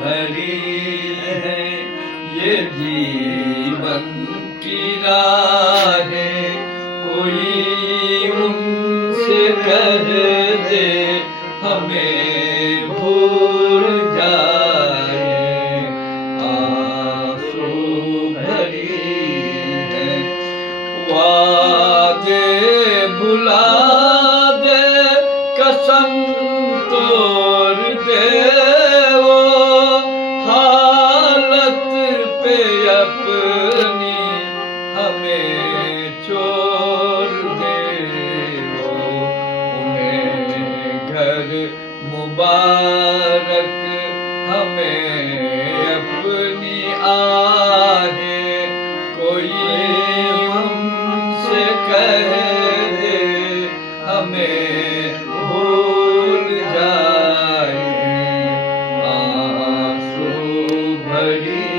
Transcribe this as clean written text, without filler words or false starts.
भरी है ये जीवन की राहें, कोई उनसे कह दे हमें भूल जाए। आंसू भरी है वादे भुला दे, कसम तोड़ दे वो, हालत पे अपनी हमें छोड़ दे वो। उन्हें घर मुबारक हमें अपनी आहें, कोई हमसे कह दे हमें भूल जाए। आंसू भरी